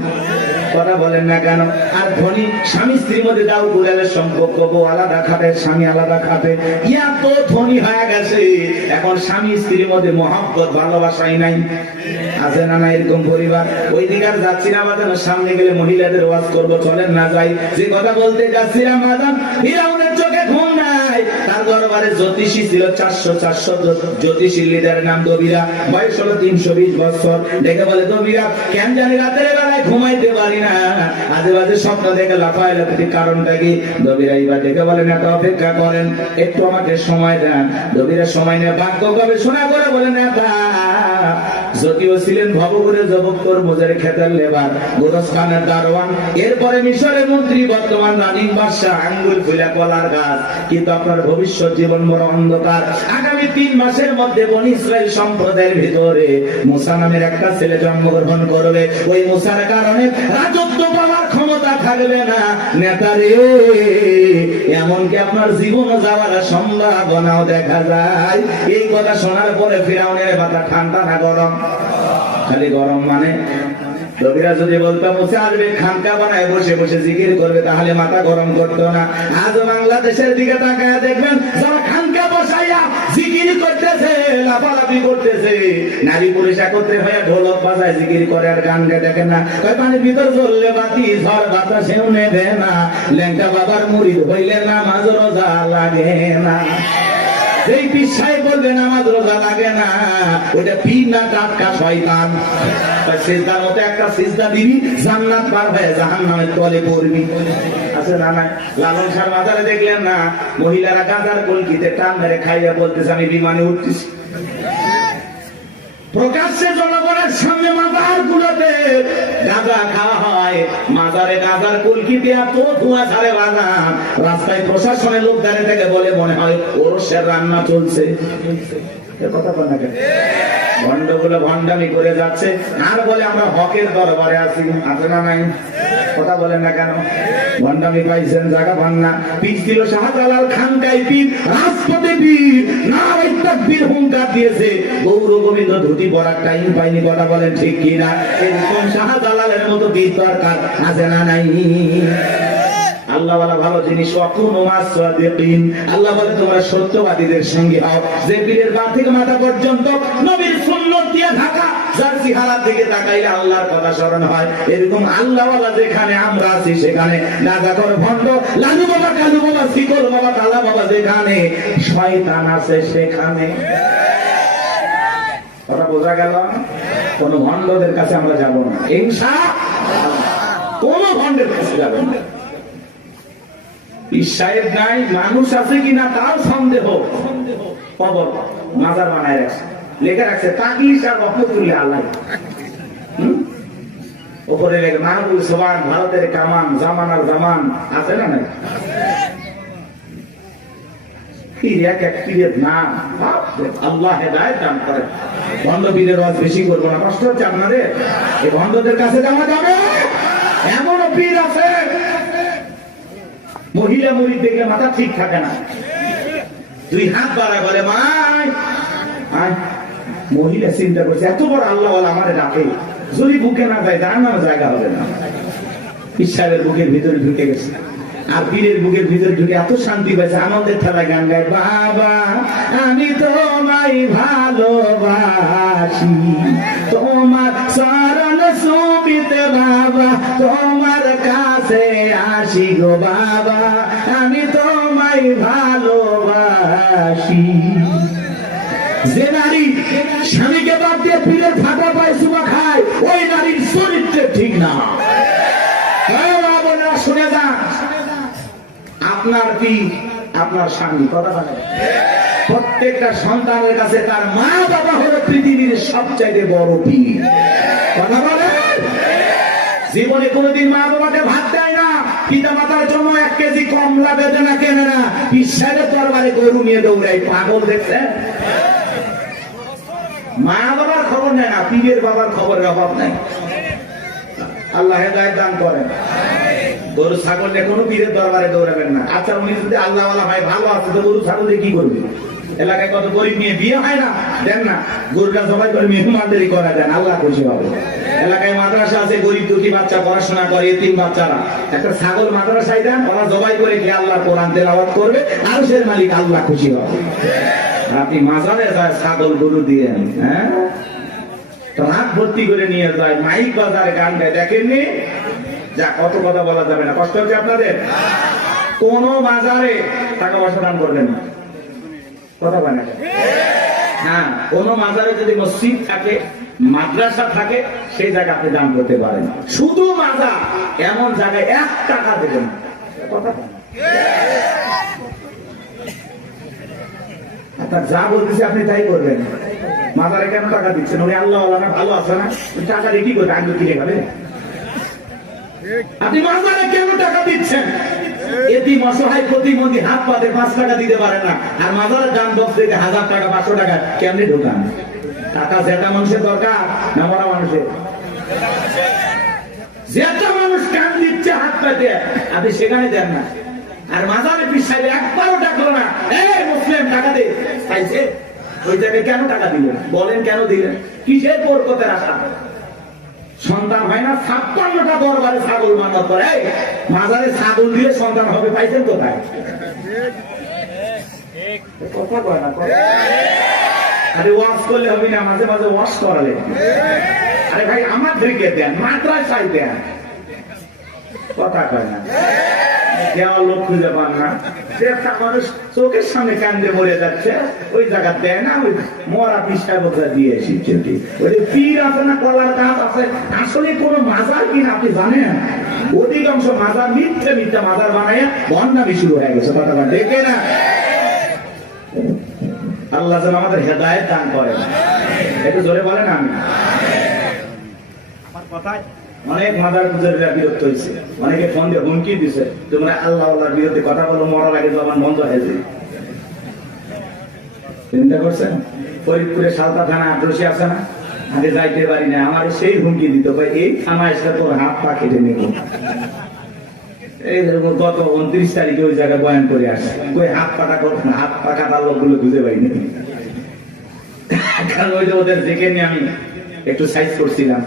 কথা বলেন না কেন? আর ধনী স্বামী স্ত্রীর মধ্যে দাও গুলালের সম্পর্ক, বউ আলাদা খাটে, স্বামী আলাদা খাটে, ইয়া তো ধনী হয়ে গেছে, এখন স্বামী স্ত্রীর মধ্যে মহব্বত ভালোবাসাই নাই। আছে না না এরকম পরিবার? ওই দিকে আর যাচ্ছি না বাজান, সামনে গেলে মহিলাদের ওয়াজ করবো, চলেন না যাই। যে কথা বলতে যাচ্ছিলাম বাজান, ফিরাউনের চোখে ঘুম নাই, তার দরবারে জ্যোতিষী ছিল 400 জ্যোতিষী লিডারের নাম দবিরা, বয়স হলো 320 বছর। দেখে বলে, দবিরা কেন জানি রাতের বেলায় ঘুমাইতে পারি না, আজে বাজে স্বপ্ন দেখে লাফায় লাফি, কারণটা কি? দবিরা এইবার দেখে বলেন, এত অপেক্ষা করেন, একটু আমাকে সময় দেন। দবিরা সময় নিয়ে ভাগ্য গবেষণা করে বলেন, নেতা যদিও ছিলেন ভবঘুরে জবক্তর মুজের খেতের লেবার, গোরস্থানের দারোয়ান, এরপরে মিশরের মন্ত্রী, বর্তমান রানিং বাদশা, আঙ্গুল ফুলা কলার গাছ, কিন্তু আপনার ভবিষ্যৎ জীবন বড় অন্ধকার। আগামী 3 মাসের মধ্যে বনি ইসরাইল সম্প্রদায়ের ভিতরে মুসা নামের একটা ছেলে জন্মগ্রহণ করবে। ওই মুসার কারণে রাজত্ব পাওয়ার ক্ষমতা থাকবে না। নেতারে, এমনকি আপনার জীবন যাওয়ার সম্ভাবনাও দেখা যায়। এই কথা শোনার পরে ফিরাউনের মাথা ঠান্ডা না গরম? খালি গরম। মানে রবিরা যদি বলতাম মুসা আসবে, খানকা বানায় বসে বসে জিকির করবে, তাহলে মাথা গরম করতো না। আজ বাংলাদেশের দিকে তাকায় দেখবেন, যারা খানকা বসাইয়া জিকির করতেছে, লাফালাফি করতেছে, নারী পুরুষ একত্রে হয়ে ঢোলক বাজায় জিকির করে, আর গান গে দেখে না। পানির ভিতর জ্বললে বাতি, ঝড় বাতাসেও নেবে না, ল্যাংটা বাবার মুরিদ হইলে নামাজ রোজা লাগে না। যেই পীর সাহেব বলবে নামাজ রোজা লাগে না, ওটা পীর না, টাটকা শয়তান। সিজদার মতো একটা সিজদা দিবি, জান্নাত পার হয়ে জাহান্নামের তলে পড়বি। আছে না নাই? লালন শাহর বাজারে দেখলেন না, মহিলারা গাঁজার কলকিতে টান মেরে খাইয়া বলতেছে, আমি বিমানে উঠতেছি। প্রকাশ্যে জনগণের সামনে মাজার গুলোতে গাঁজা খাওয়া হয়, মাজারে গাঁজার কলকি দিয়া তো ধোঁয়া ছাড়ে বাজার। রাস্তায় প্রশাসনের লোক দাঁড়িয়ে থেকে বলে, মনে হয় ওরসের রান্না চলছে। কথা বল না কেন? ভণ্ডগুলো ভণ্ডামি করে যাচ্ছে, আর বলে আমরা হকের দরবারে আছি। আছে না নাই? কথা বলেন না কেন? ভণ্ডামি পাইছেন, জায়গা পান না। পীর ছিল শাহজালাল, খানকাই পীর, রাজপথে পীর, নারায়ে তাকবীর হুঙ্কার দিয়েছে, গৌর গোবিন্দ ধুতি পরার টাইম পাইনি। কথা বলেন ঠিক কি না? এরকম শাহজালালের মতো পীর দরকার আছে না নাই? আল্লাহ বলা ভালো জিনিস, আল্লাহ বলে তোমরা সত্যবাদীদের সঙ্গে হও। যে পীরের পা থেকে মাথা পর্যন্ত নবীর সুন্নাত দিয়ে ঢাকা, যার চেহারার দিকে তাকাইলে আল্লাহর কথা স্মরণ হয়, এরকম আল্লাহওয়ালা যেখানে আমরা আছি সেখানে নাগাকর ভণ্ড, লালু বাবা, কালু বাবা, শিকল বাবা, তালা বাবা যেখানে, শয়তান আছে সেখানে। কথা বোঝা গেল? কোন ভণ্ডদের কাছে আমরা যাব না, ইনশাআল্লাহ কোন ভণ্ডের কাছে যাবেন না। সাহেব নাই, মানুষ আছে কিনা তাও সন্দেহ। কবর মাজার বানায় রাখছে, লেখা রাখছে তাকলিশ আর রহমতুল্লাহ আল্লাহ, উপরে লেখা মাহবুব সোবান, ভারতের কামান, জামানার জামান। আছে না নাই? আল্লাহ হেদায়েত দান করেন। ভণ্ড পীরের ওয়াজ বেশি করবো না, কষ্ট হচ্ছে আপনাদের। এই ভণ্ডদের কাছে যাওয়া যাবে? এমনও পীর আছে, মহিলা মুরিদ দেখলে মাথা ঠিক থাকে না, 2 হাত বাড়া বলে, মাই মহিলা চিন্তা করছে, এত বড় আল্লাহ আমাদের ডাকে, যদি বুকে না যায় জানার জায়গা হবে না। পীর সাহেবের বুকের ভিতরে ঢুকে গেছে, আর পীরের বুকের ভিতরে ঢুকে এত শান্তি পাইছে, আনন্দের ঠেলায় গান গায়, বাবা আমি তোমায় ভালোবাসি, তোমার চরণ ছুঁইতে বাবা তোমার কাছে আসি গো বাবা, আমি তোমায় ভালোবাসি। যে নারী স্বামীকে বাদ দিয়ে পীরের ফাটা পায় চুমা খায়, ওই নারীর চরিত্র ঠিক না। শুনে যান, আপনার পীর আপনার স্বামী। কথা বলে, প্রত্যেকটা সন্তানের কাছে তার মা বাবা হলো পৃথিবীর সবচাইতে বড় পীর। কথা বলে, জীবনে কোনোদিন মা বাবাকে ভাত দেয় না, পিতা মাতার জন্য 1 কেজি কমলা বেদনা কেনে না, পীর সাহেবের দরবারে গরু নিয়ে দৌড়ায়। পাগল দেখছেন? মা বাবার খবর নেয় না, পীরের বাবার খবরের অভাব নাই। আল্লাহ হেদায়েত দান করেন। গরু ছাগল নিয়ে কোনো পীরের দরবারে দৌড়াবেন না। আচ্ছা উনি যদি আল্লাহ ওয়ালা হয়, ভালো আছে, তো গরু ছাগল দিয়ে কি করবে? এলাকায় কত গরিব নিয়ে বিয়ে হয় না, দেন না, গরুটা জবাই করে মেহমানদারি করা দেন, আল্লাহ খুশি হবে। এলাকায় মাদ্রাসা আছে, গরিব দুঃখী বাচ্চা পড়াশোনা করে, এতিম বাচ্চারা, একটা ছাগল মাদ্রাসায় দেন, ওরা জবাই করে খেয়ে আল্লাহ কোরআন তেলাওয়াত করবে, আর সে মালিক আল্লাহ খুশি হবে। আপনি মাজারে যায় ছাগল গরু দিয়ে, হ্যাঁ, রাত ভর্তি করে নিয়ে যায়, মাইক বাজারে গান গায়, দেখেননি? যা, কত কথা বলা যাবে না, কষ্ট হচ্ছে আপনাদের। কোন মাজারে টাকা পয়সা দান করবেন না, কথা বলে না। হ্যাঁ, কোন মাজারে যদি মসজিদ থাকে, মাদ্রাসা থাকে, সেই জায়গায় আপনি দান করতে পারেন। শুধু মাজার এমন জায়গায় 1 টাকা দেবেন, কথা বলে। আপনার যা বলতেছি আপনি তাই করবেন। মাজারে কেন টাকা দিচ্ছেন? উনি আল্লাহ আল্লাহ না, ভালো আছে না, টাকা দিয়ে কি করবে? আগে কিনে খাবে। আপনি মাজারে কেন টাকা দিচ্ছেন? এতিম অসহায় প্রতিবন্ধী হাত পাতে 5 টাকা দিতে পারে না, আর মাজারের দান বক্স থেকে 1000 টাকা 500 টাকা কেমনি ঢোকান? টাকা যেটা মানুষের দরকার না মরা মানুষের? যেটা মানুষ কান দিচ্ছে হাত পাতে, আপনি সেখানে দেন না। আর মাজারে পিছাইলে একবারও ডাকলো না, এই মুসলিম টাকা দে, চাইছে, ওই জায়গায় কেন টাকা দিলেন? বলেন কেন দিলেন? কিসের বরকতের আশা? সন্তান হয় না, 56টা দরবারে ছাগল মানত করে, মাজারে ছাগল দিয়ে সন্তান হবে, পাইছেন কোথায়? কথা কয় না। আরে ওয়াশ করলে হবে না, মাঝে মাঝে ওয়াশ করালে। আরে ভাই আমাদেরকে দেন, মাদ্রাসায় দেন, কথা কয় না। দেওয়ার লোক খুঁজে পান না, একটা মানুষ চোখের সামনে কান্দে মরে যাচ্ছে, ওই জায়গা দেয় না, ওই মরা পিসায় বোঝা দিয়ে এসেছে। ওই পীর আছে না, কলার গাছ আছে, আসলে কোন মাজার কিনা আপনি জানেন? অধিকাংশ মাজার মিথ্যে মিথ্যে মাজার বানায় বন্যামি শুরু হয়ে গেছে, কথা দেখে না। আল্লাহ যেন আমাদের হেদায়েত দান করেন, একটু জোরে বলেন আমি। আমার কথায় অনেক মাদার পূজারীরা বিরক্ত হয়েছে, অনেকে ফোন দিয়ে হুমকি দিছে, তোমরা আল্লাহ আল্লাহর বিরুদ্ধে কথা বলো, মরার আগে জবান বন্ধ হয়েছে। চিন্তা করছেন? ফরিদপুরে সালতা থানা আদ্রসী আছে না, আগে যাইতে পারি না, আমার সেই হুমকি দিত, ভাই এই থানা এসে তোর হাত পা কেটে নেব। এই গত 29 তারিখে ওই জায়গায় বয়ান করে আসে, ওই হাত পাটা করত না, হাত পা কাটার লোকগুলো খুঁজে পাইনি। কারণ ওই যে ওদের দেখে নিয়ে আমি একটু সাইজ করছিলাম,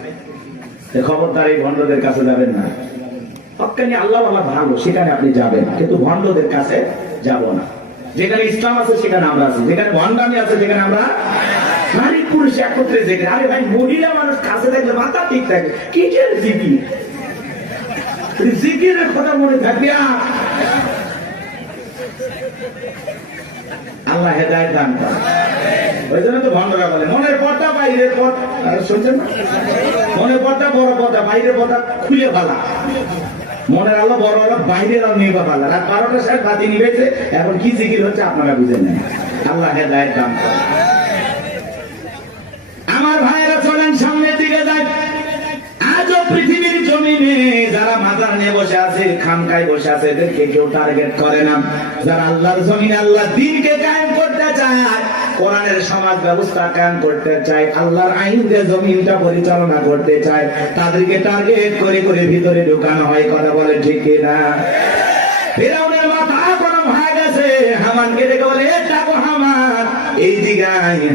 খবরদার এই ভণ্ডদের কাছে যাবেন না। হক্কানি আল্লাহ আল্লাহ ভালো, সেখানে আপনি যাবেন, কিন্তু ভণ্ডদের কাছে যাব না। যেখানে ইসলাম আছে সেখানে আমরা আছি, যেখানে ভণ্ডামি আছে সেখানে আমরা নারী পুরুষ একত্রে যেখানে। আরে ভাই, মহিলা মানুষ কাছে থাকলে মাথা ঠিক থাকে, কিসের জিকির? জিকিরের কথা মনে থাকবে। আল্লাহ হেদায়েত দান করেন। ওই জন্য তো ভণ্ডরা বলে মনের পর্দা বাইরের পর্দা, শুনছেন না? মনের পর্দা বড় পর্দা, বাইরের পর্দা খুলে ফেলা। মনের আলো বড় আলো, বাইরের আলো নিয়ে ফেলা। রাত 12টার সময় বাতি নিবেছে, এখন কি জিকির হচ্ছে আপনারা বুঝেন না। আল্লাহ হেদায়েত দান করেন। আমার ভাইয়েরা চলেন সামনের দিকে যায়। আজও পৃথিবীর জমিনে যারা মাজার নিয়ে বসে আছে, খানকায় বসে আছে, এদেরকে কেউ টার্গেট করে না। যারা আল্লাহর জমিনে আল্লাহ দ্বীনকে কায়েম করতে চায়, কোরআনের সমাজ ব্যবস্থা কায়েম করতে চায়, আল্লাহর আইন দিয়ে জমিনটা পরিচালনা করতে চায়, তাদেরকে টার্গেট করে করে ভিতরে ঢুকানো হয়। কথা বলে ঠিক কিনা? ফিরআউনের মাথা গরম হয়ে গেছে, হামানকে ডেকে বলে, এ ডাকো হামান, এই দিকে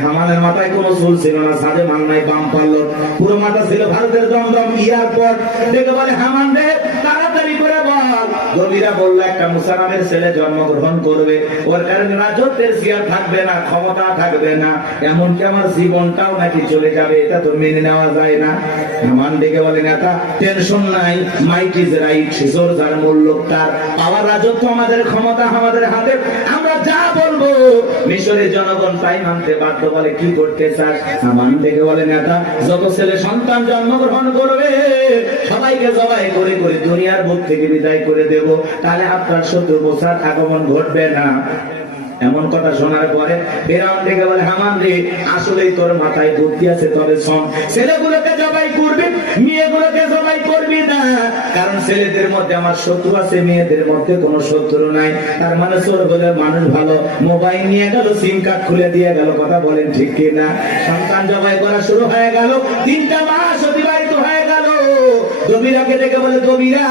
হামানের মাথায় কোনো চুল ছিল না, সাদে মাল নাই, বাম পারলো, পুরো মাথা ছিল ভারতের দমদম এয়ারপোর্ট। ডেকে বলে, হামান রে, তাড়াতাড়ি করে বল। গভীরা বললো, একটা মুসা নামের ছেলে জন্মগ্রহণ করবে, ওর কারণে রাজত্বের চেয়ার থাকবে না, ক্ষমতা থাকবে না, এমনকি আমার জীবনটাও নাকি চলে যাবে, এটা তো মেনে নেওয়া যায় না। হামান ডেকে বলে, নেতা টেনশন নাই, মাইট ইজ রাইট, জোর যার মূল্য তার, পাওয়ার রাজত্ব আমাদের, ক্ষমতা আমাদের হাতে, আমরা যা বলবো মিশরের জনগণ তাই মানতে বাধ্য। বলে, কি করতে চাস? হামান ডেকে বলে, নেতা যত ছেলে সন্তান জন্মগ্রহণ করবে সবাইকে জবাই করে করে দুনিয়ার বুক থেকে বিদায় করে দেব, তাহলে আপনার শত্রু মোসার আগমন ঘটবে না। এমন কথা শোনার পরে ফিরআউন ডেকে বলে, হামান রে, আসলেই তোর মাথায় বুদ্ধি আছে, তবে শোন, ছেলেগুলোকে জবাই করবি, মেয়েগুলোকে জবাই করবি না, কারণ ছেলেদের মধ্যে আমার শত্রু আছে, মেয়েদের মধ্যে কোনো শত্রু নাই। তার মানে চোর বলে মানুষ ভালো, মোবাইল নিয়ে গেল, সিম কার্ড খুলে দিয়ে গেল। কথা বলেন ঠিক কিনা? সন্তান জবাই করা শুরু হয়ে গেল, 3টা মাস অতিবাহিত হয়ে গেল, দবিরাকে দেখে বলে, দবিরা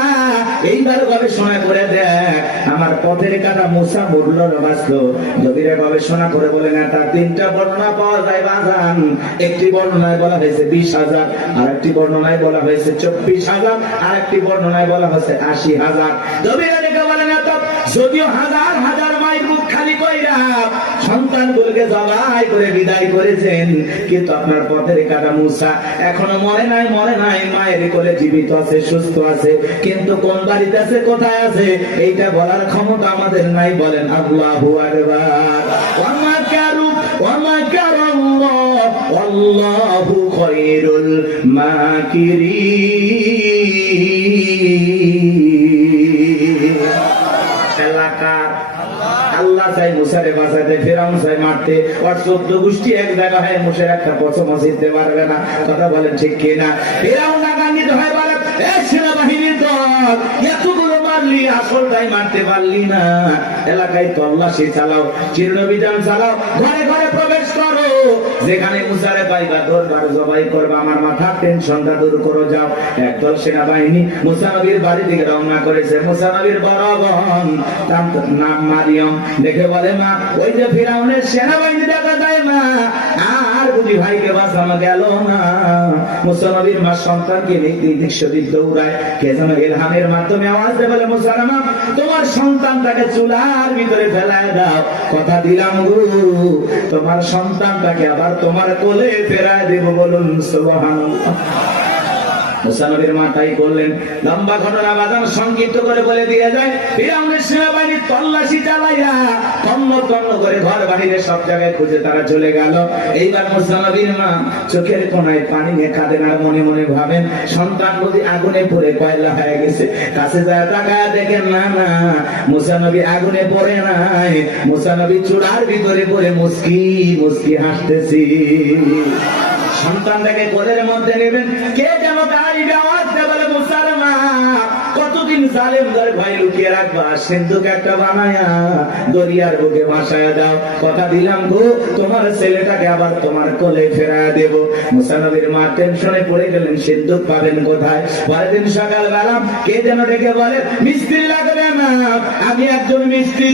এইবার গবেষণা করে দেখ আমার পথের কাটা মুসা মরল না বাঁচলো। দবিরা গবেষণা করে বলে না, তার তিনটা বর্ণনা পাওয়া যায় বাজান। একটি বর্ণনায় বলা হয়েছে 20,000, আর একটি বর্ণনায় বলা হয়েছে 24,000, আর একটি বর্ণনায় বলা হয়েছে 80,000। দবিরা দেখে বলে না, তো যদিও হাজার হাজার মায়ের মুখ খালি কইরা সন্তানগুলোকে জবাই করে বিদায় করেছেন, কিন্তু আপনার পথের কাটা মুসা এখনো মরে নাই মায়ের কোলে জীবিত আছে, সুস্থ আছে, কিন্তু কোন বাড়িতে আছে, কোথায় আছে, এইটা বলার ক্ষমতা আমাদের নাই। বলেন আল্লাহু আকবার। ওয়া মাকারু ওয়া মাকারাল্লাহ ওয়াল্লাহু খায়রুল মাকিরিন। এলাকার আল্লাহ চাই মুসারে বাঁচাতে, ফেরাউন চাই মারতে, আর 14 গোষ্ঠী এক জায়গা হয় মুসার একটা পছন্দ জিততে পারবে না। কথা বলেন ঠিক কিনা? ফেরাউন রাগান্বিত হয়, বলে সেনাবাহিনীর দল এতগুলো মারলি, আসলটাই মারতে পারলি না। এলাকায় তল্লাশি চালাও, চিরনবিধান চালাও, ঘরে ঘরে প্রবেশ করো, যেখানে মুসারে পাইবা দরবার জবাই করবা, আমার মাথার টেনশনটা দূর করো। যাও। একদল সেনাবাহিনী মুসা নবীর বাড়ি দিকে রওনা করেছে। মুসা নবীর বড় বোন নাম মারিয়ম দেখে বলে, মা ওই যে ফিরাউনের সেনাবাহিনী দেখা যায় মা, আর বুঝি ভাইকে বাঁচানো গেল না। মুসা নবীর মা সন্তানকে দিক দৌড়ায়, কে যেন ইলহামের মাধ্যমে আওয়াজ দিয়ে বলে, মুসালামা তোমার সন্তানটাকে চুলার ভিতরে ফেলায় দাও, কথা দিলাম গো তোমার সন্তানটাকে আবার তোমার কোলে ফেরায় দেব। বলুন সুবহানাল্লাহ। মুসা নবীর মা তাই করলেন। লম্বা ঘটনা বাজান সংক্ষিপ্ত করে বলে দিয়ে যায়, ফিরাউনের সেনাবাহিনী তল্লাশি চালাইয়া তন্ন তন্ন করে ঘর বাহিরে সব জায়গায় খুঁজে তারা চলে গেল। এইবার মুসা নবীর মা চোখের কোনায় পানি নিয়ে কাঁদেন, আর মনে মনে ভাবেন সন্তান বুঝি আগুনে পড়ে কয়লা হয়ে গেছে। কাছে যায় তাকায় দেখেন, না না, মুসা নবী আগুনে পড়ে নাই, মুসা নবী চুলার ভিতরে পড়ে মুস্কি মুস্কি হাসতেছি। সন্তানটাকে কোলের মধ্যে নেবেন, কে যেন তাই আওয়াজ দিয়ে বলে, মুসার মা কতদিন জালেম ধরে ভাই লুকিয়ে রাখবা, সিন্ধুক একটা বানায়া দরিয়ার বুকে ভাসায়া দাও, কথা দিলাম গো তোমার ছেলেটাকে আবার তোমার কোলে ফেরায়া দেব। মুসা নবীর মা টেনশনে পড়ে গেলেন, সিন্ধুক পাবেন কোথায়? পরের দিন সকালবেলা কে যেন ডেকে বলে, মিস্ত্রি লাগবে না, আমি একজন মিস্ত্রি।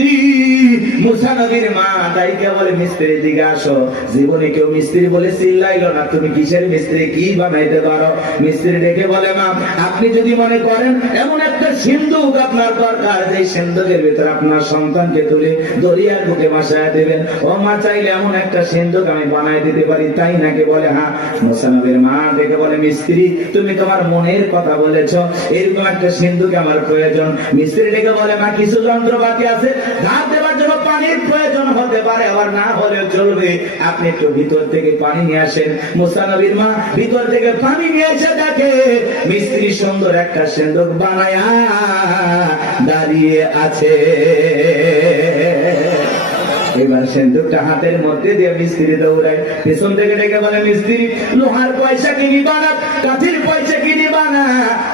মুসা নবীর মা ডাইকে বলে, মিস্ত্রি দিকে আসো। জীবনে কেউ মিস্ত্রি বলে চিল্লাইলো না, তুমি কিসের মিস্ত্রি, কি বানাইতে পারো? মিস্ত্রি ডেকে বলে, মা আপনি যদি মনে করেন এমন একটা সিন্ধুক আপনার দরকার, যে সিন্ধুকের ভিতরে আপনার সন্তানকে তুলে দরিয়ার বুকে ভাসায় দেবেন, ও মা চাইলে এমন একটা সিন্ধুক আমি বানাই দিতে পারি, তাই নাকি? বলে হ্যাঁ। মুসা নবীর মা ডেকে বলে, মিস্ত্রি তুমি তোমার মনের কথা বলেছো, এরকম একটা সিন্ধুক আমার প্রয়োজন। মিস্ত্রি ডেকে বলে, মা কিছু যন্ত্রপাতি আছে, ধার দেওয়ার জন্য পানির প্রয়োজন হতে পারে, আবার না হলেও চলবে, আপনি একটু ভিতর থেকে পানি নিয়ে আসেন। মুসা নবীর মা ভিতর থেকে পানি নিয়ে এসে দেখে মিস্ত্রি সুন্দর একটা সিন্ধুক বানায়া দাঁড়িয়ে আছে। এবার সিন্ধুকটা হাতের মধ্যে দিয়ে মিস্ত্রি দৌড়ায়, পেছন থেকে ডেকে বলে, মিস্ত্রি লোহার পয়সা কিনি বানা, কাঠির পয়সা কিনি বানা,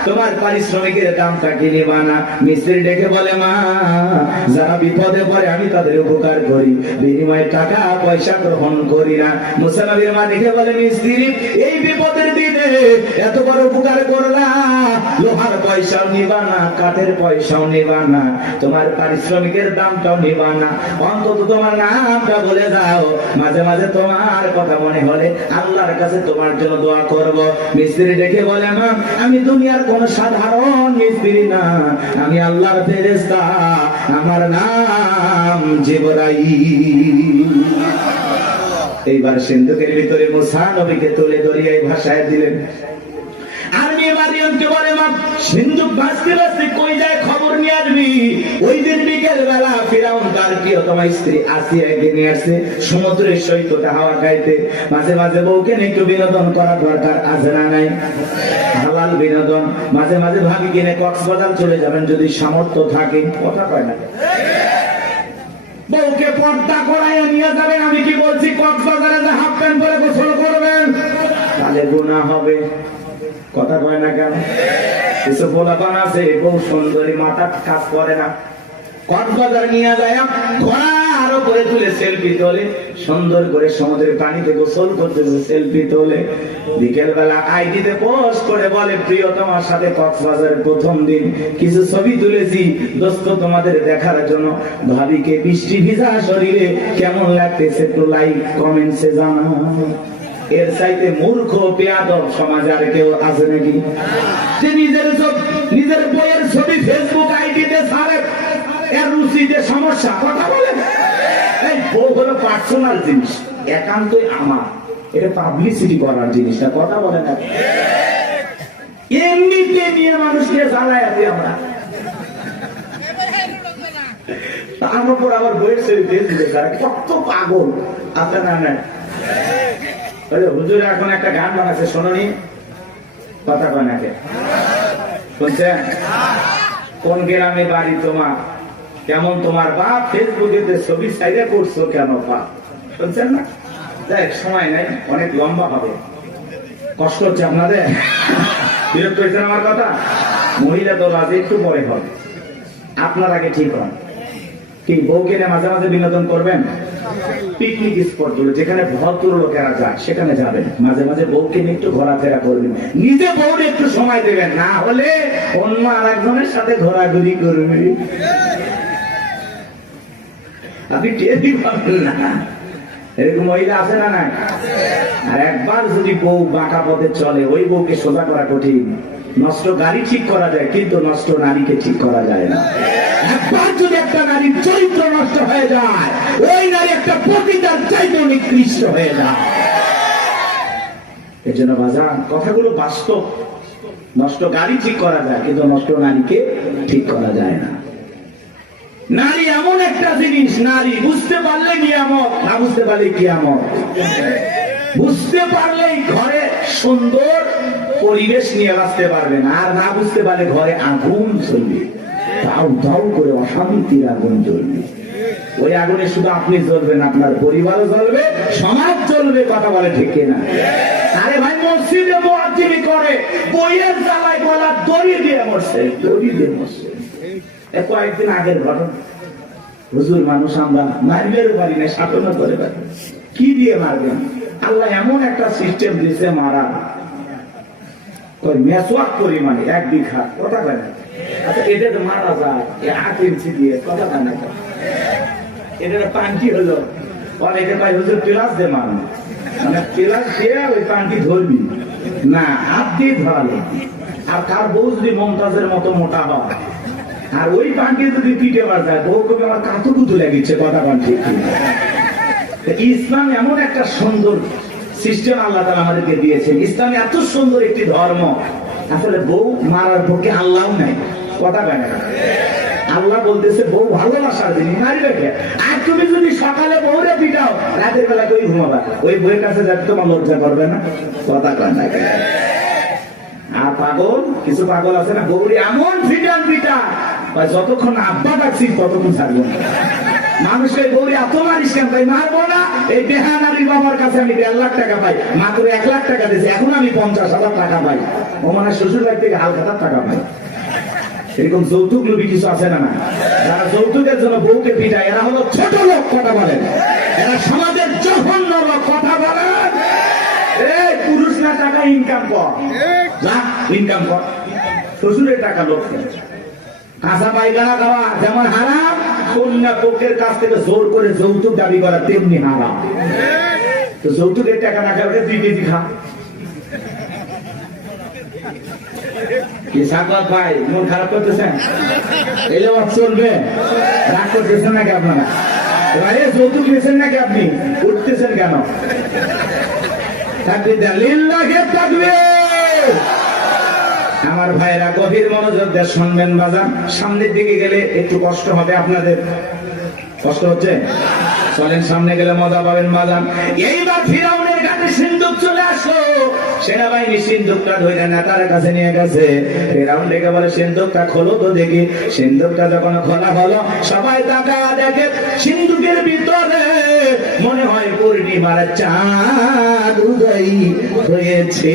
তোমার পারিশ্রমিকের দামটা কিনি বানা। মিস্ত্রি ডেকে বলে, মা যারা বিপদে পড়ে আমি তাদের উপকার করি, বিনিময়ে টাকা পয়সা গ্রহণ করি না। মুসা নবীর মা ডেকে বলে, মিস্ত্রি এই বিপদের দিনে এত বড় উপকার করলা, লোহার পয়সাও নিবা না, কাঠের পয়সাও নিবা না, তোমার পারিশ্রমিকের দামটাও নিবা না, অন্তত তোমার নামটা বলে দাও, মাঝে মাঝে তোমার কথা মনে হলে আল্লাহর কাছে তোমার জন্য দোয়া করব। মিস্ত্রি ডেকে বলে, মা আমি দুনিয়ার কোন সাধারণ মিস্ত্রি না, আমি আল্লাহর ফেরেশতা, আমার নাম জিবরাইল। এইবার সিন্ধুকের ভিতরে মুসা নবীকে তুলে দরিয়ায় ভাসায় দিলেন। আর মেয়ে মারিয়মকে বলে, মা সিন্ধুক ভাসতে ভাসতে কই যায় খবর নিয়ে আসবি। ওই দিন বিকেল বেলা ফিরাউন তার প্রিয়তমা স্ত্রী আসিয়াকে নিয়ে আসছে সমুদ্রের সৈকতে হাওয়া খাইতে। মাঝে মাঝে বউকে একটু বিনোদন করা দরকার আছে না নাই? হালাল বিনোদন। মাঝে মাঝে ভাবি কিনে কক্সবাজার চলে যাবেন যদি সামর্থ্য থাকে, কথা কয় না? বউকে পর্দা করাইয়া নিয়ে যাবেন। আমি কি বলছি, কক্সবাজারে যে হাফ প্যান্ট পরে গোসল করবেন, তাহলে গুনাহ হবে, কথা কয় না কেন? কিছু পোলাপান আছে বউ সুন্দরী, মাথা কাজ করে না, কক্সবাজার নিয়ে যায় ঘোড়া পাহাড় করে তুলে সেলফি তোলে, সুন্দর করে সমুদ্রের পানিতে গোসল করতে সেলফি তোলে, বিকেল বেলা আইডিতে পোস্ট করে বলে প্রিয় তোমার সাথে কক্সবাজারের প্রথম দিন কিছু ছবি তুলেছি দোস্ত তোমাদের দেখার জন্য, ভাবিকে বৃষ্টি ভিজা শরীরে কেমন লাগতেছে একটু লাইক কমেন্টসে জানাও। এর চাইতে মূর্খ বেয়াদব সমাজ আর কেউ আছে নাকি? যে নিজের বইয়ের ছবি ফেসবুক আইডিতে ছাড়ে, এর রুচিতে সমস্যা। কথা বলে এই বউ হলো পার্সোনাল জিনিস, একান্তই আমার, এটা পাবলিসিটি করার জিনিস না। কথা বলে না, এমনিতে নিয়ে মানুষকে জ্বালায় আছি আমরা। তার উপর আবার বইয়ের ছবি ফেসবুকে ছাড়ে, কত পাগল আছে না? না হুজুর এখন একটা গান বানাচ্ছে, শোনি কথা কয় নাকি? শুনছেন? কোন গ্রামে বাড়ি তোমার, কেমন তোমার বাপ, ফেসবুকে ছবি সাইডে করছো কেন বাপ? শুনছেন না? দেখ সময় নাই, অনেক লম্বা হবে, কষ্ট হচ্ছে আপনাদের, বিরক্ত হয়েছেন আমার কথা? মহিলা দল আজ একটু পরে হবে, আপনার আগে ঠিক হন। কি বউকে মাঝে মাঝে বিনোদন করবেন? পিকনিক স্পট গুলো যেখানে ভদ্র লোকেরা যায় সেখানে যাবেন, মাঝে মাঝে বউকে নিয়ে একটু ঘোরাফেরা করবেন, নিজে বউকে একটু সময় দেবেন, না হলে অন্য আরেকজনের সাথে ঘোরাঘুরি করবেন, আপনি টেরই পাবেন না। এরকম মহিলা আছে না? না। আর একবার যদি বউ বাঁকা পথে চলে, ওই বউকে সোজা করা কঠিন। নষ্ট গাড়ি ঠিক করা যায়, কিন্তু নষ্ট নারীকে ঠিক করা যায় না। একবার যদি একটা নারীর চরিত্র নষ্ট হয়ে যায়, ওই নারী একটা পতিতার চাইতেও নিকৃষ্ট হয়ে যায়। এর জন্য বাজান কথাগুলো বাস্তব। নষ্ট গাড়ি ঠিক করা যায়, কিন্তু নষ্ট নারীকে ঠিক করা যায় না। নারী এমন একটা জিনিস, নারী বুঝতে পারলে নিয়ামত, না বুঝতে পারলে কিয়ামত। বুঝতে পারলেই ঘরে সুন্দর পরিবেশ নিয়ে বাঁচতে পারবেন, আর না বুঝতে পারলে ঘরে আগুন চলবে, দাউ দাউ করে অশান্তির আগুন জ্বলবে। ওই আগুনে শুধু আপনি জ্বলবেন, আপনার পরিবারও জ্বলবে, সমাজ জ্বলবে। কথা বলে ঠিক কিনা? আরে ভাই, মসজিদে মুয়াজ্জিনি করে বইয়ের জ্বালায় গলা দড়ি দিয়ে মরছে, দড়ি দিয়ে মরছে। কয়েকদিন আগের ঘটনা, হুজুর মানুষ আমরা মারবেও পারি না, শাসনও করে পারি, কি দিয়ে মারবেন? আল্লাহ এমন একটা সিস্টেম দিয়েছে মারা, মেসওয়াক পরিমাণে 1 বিঘা। কথা বলে আচ্ছা, এটা তো মারা যায় 8 ইঞ্চি দিয়ে। কথা বলে না, এটা পান্টি হলো অনেকে ভাই হুজুর প্লাস দিয়ে মারো, মানে প্লাস দিয়ে ওই পান্টি ধরবি না, হাত দিয়ে ধরালো। আর তার বউ যদি মমতাজের মতো মোটা হয়, আর ওই পান্টি যদি পিঠে মার যায়, বউ কবি আমার কাতুকুতু লেগেছে। কথা বল ঠিক। ইসলাম এমন একটা সুন্দর সিস্টেম আল্লাহ তাআলা আমাদেরকে দিয়েছেন। ইসলাম এত সুন্দর একটি ধর্ম, আসলে বউ মারার পক্ষে আল্লাহ নাই। কথা বলে না, আল্লাহ বলতেছে বউ ভালোবাসার জিনিস, নারী রেখে। আর তুমি যদি সকালে বউরে পিটাও, রাতের বেলা তুই ঘুমাবা, ওই বউয়ের কাছে যাতে তোমার লজ্জা করবে না। কথা কয় না। আর পাগল, কিছু পাগল আছে না, বউরি এমন ফিটান পিটা, যতক্ষণ আব্বা ডাকছিস ততক্ষণ ছাড়বো না। মানুষের গৌরী এত মারিস কেন? ভাই মারবো না। এই বেহানারি বাবার কাছে আমি 1.5 লাখ টাকা পাই, মাত্র 1 লাখ টাকা দিয়েছি, এখন আমি 50,000 টাকা পাই। ও মানে শ্বশুর বাড়ি থেকে হালখাতার টাকা পাই। এরকম যৌতুক লোভী কিছু আছে না? না, যারা যৌতুকের জন্য বউকে পিটায়, এরা হলো ছোট লোক। কথা বলেন, এরা সমাজের জঘন্য লোক। কথা বলেন, এই পুরুষ না টাকা ইনকাম কর, যা ইনকাম কর, শ্বশুরের টাকা লোক। কাঁচা পায়খানা খাওয়া যেমন হারাম, কন্যা পক্ষের কাছ থেকে জোর করে যৌতুক দাবি করা তেমনি হারাম। তো যৌতুকের টাকা না খাওয়া 2 কেজি খা। কি সাকত ভাই, মন খারাপ করতেছেন? এই লোক চলবে, রাগ করতেছেন নাকি আপনারা? এবারে যৌতুক নিয়েছেন নাকি আপনি? উঠতেছেন কেন? আমার ভাইরা গভীর মনোযোগ দিয়ে শুনবেন বাজান। সামনের দিকে গেলে একটু কষ্ট হবে আপনাদের, কষ্ট হচ্ছে? চলেন, সামনে গেলে মজা পাবেন বাজান। এইবার ফিরাউনের ঘাটে সিন্ধুক চলে আসলো, সেনাবাহিনী সিন্ধুকটা ধরে নেতার কাছে নিয়ে গেছে। ফিরাউন ডেকে বলে, সিন্ধুকটা খোলো তো দেখি। সিন্ধুকটা যখন খোলা হলো, সবাই তাকা দেখে সিন্ধুকের ভিতরে মনে হয় পূর্ণিমার চাঁদ উদয় হয়েছে।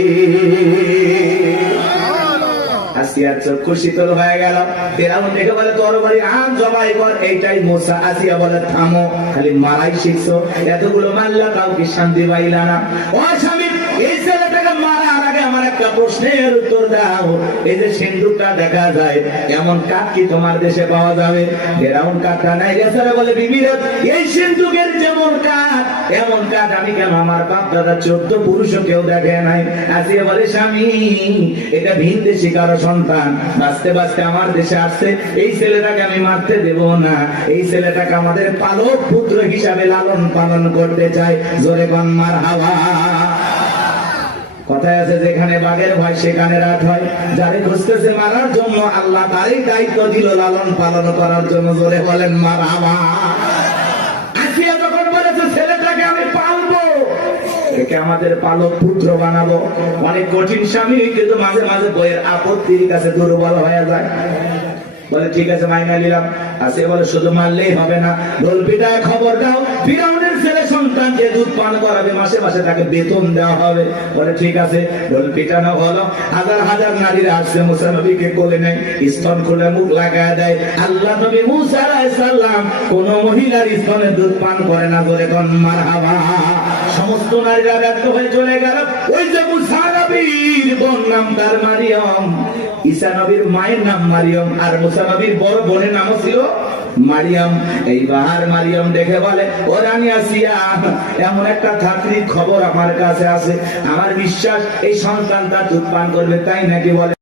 আর আসিয়ার চক্ষু শীতল হয়ে গেল। ফেরাউন দেখে বলে তরবারি আন জবাই কর। এইটাই মুসা। আসিয়া বলে থামো, খালি মারাই শিখছো, এতগুলো মারলা তাও কি শান্তি পাইলা না? ও স্বামী, এই ছেলেটাকে মারার আগে আমার একটা প্রশ্নের উত্তর দাও। এই যে সিন্দুকটা দেখা যায়, এমন কাঠ কি তোমার দেশে পাওয়া যাবে? ফেরাউন কাঠটা নাই গেছে, বলে বিবিরা এই সিন্দুকের যেমন কাঠ এমন কাঠ আমি কেন আমার বাপ দাদা 14 পুরুষও কেউ দেখে নাই। আসিয়া বলে স্বামী, এটা ভিন দেশি কারো সন্তান, বাঁচতে বাঁচতে আমার দেশে আসছে, এই ছেলেটাকে আমি মারতে দেব না। এই ছেলেটাকে আমাদের পালক পুত্র হিসাবে লালন পালন করতে চাই। জোরে কোন মারহাবা। কথায় আছে যেখানে বাঘের ভয় সেখানে রাত হয়। যারে খুঁজতেছে মারার জন্য আল্লাহ তারই দায়িত্ব দিল লালন পালন করার জন্য। জোরে বলেন মারহাবা। আসিয়া যখন বলেছে ছেলেটাকে আমি পালবো, একে আমাদের পালক পুত্র বানাবো, অনেক কঠিন স্বামী, কিন্তু মাঝে মাঝে বইয়ের আপত্তির কাছে দুর্বল হয়ে যায়। বলে ঠিক আছে মাইনা নিলাম। আসিয়া বলে শুধু মারলেই হবে না, ঢোল পিটায় খবর দাও, ফিরাউনের ছেলে সন্তানকে দুধ পান করাবে, মাসে মাসে তাকে বেতন দেওয়া হবে। বলে ঠিক আছে, ঢোল পিটানো হলো। হাজার হাজার নারীরা আসছে, মুসা নবীকে কোলে নেয়, স্তন খুলে মুখ লাগায় দেয়। আল্লাহ নবী মুসা আলাইহিস সালাম কোন মহিলার স্তনে দুধ পান করে না। বলে কোন মারহাবা। সমস্ত নারীরা ব্যর্থ হয়ে চলে গেল। ওই যে মুসা নবীর বোন নাম তার মারিয়ম, ঈসা নবীর মায়ের নাম মারিয়ম, আর মুসা নবীর বড় বোনের নাম ছিল মারিয়াম। এইবার মারিয়াম দেখে বলে ও রানী আসিয়া, এমন একটা ধাত্রীর খবর আমার কাছে আছে, আমার বিশ্বাস এই সন্তানটা দুধ পান করবে, তাই নাকি? বলে